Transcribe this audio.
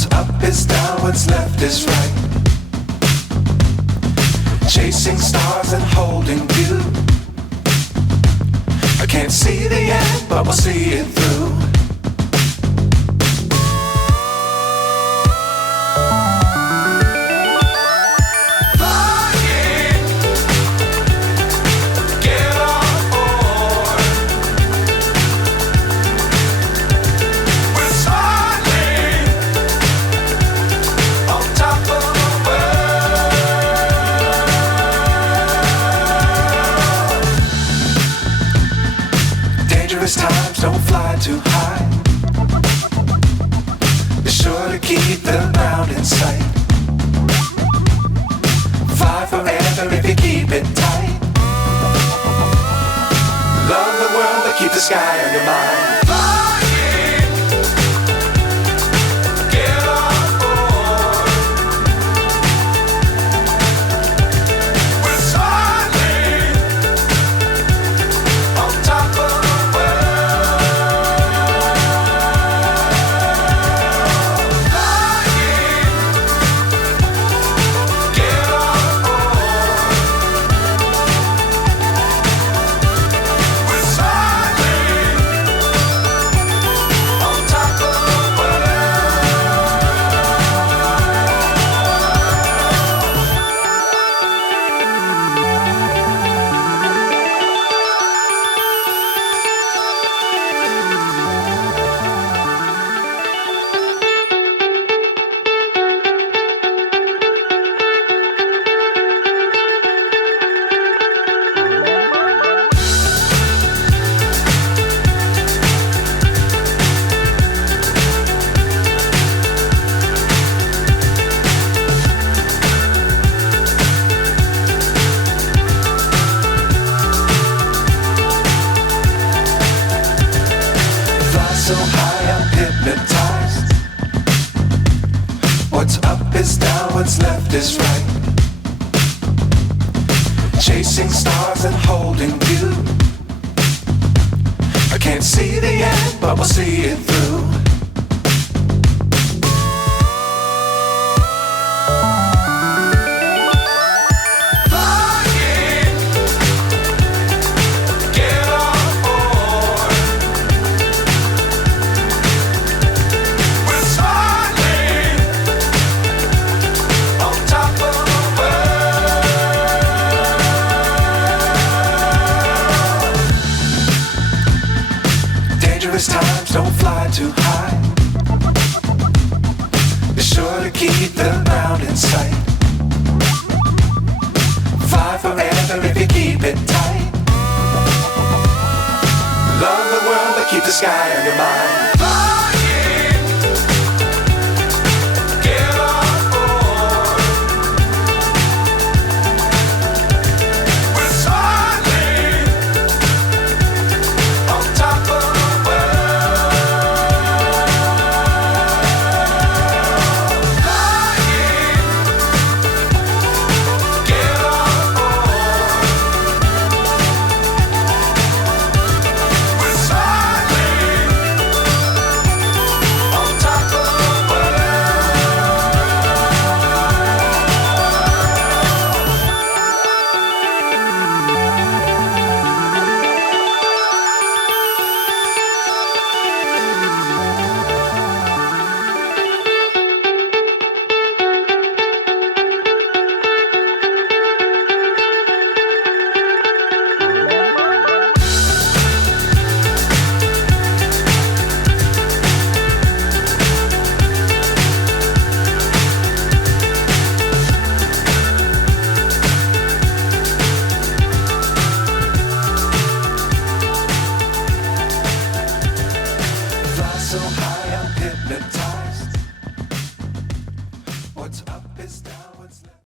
What's up is down, what's left is right. Chasing stars and holding you. I can't see the end, but we'll see it through. Times don't fly too high. Be sure to keep the ground in sight. Fly forever if you keep it tight. Love the world but keep the sky on your mind. So high I'm hypnotized. What's up is down, what's left is right. Chasing stars and holding you. I can't see the end, but we'll see it through. Times don't fly too high. Be sure to keep the ground in sight. Fly forever if you keep it tight. Love the world but keep the sky on your mind. So high I'm hypnotized. What's up is down.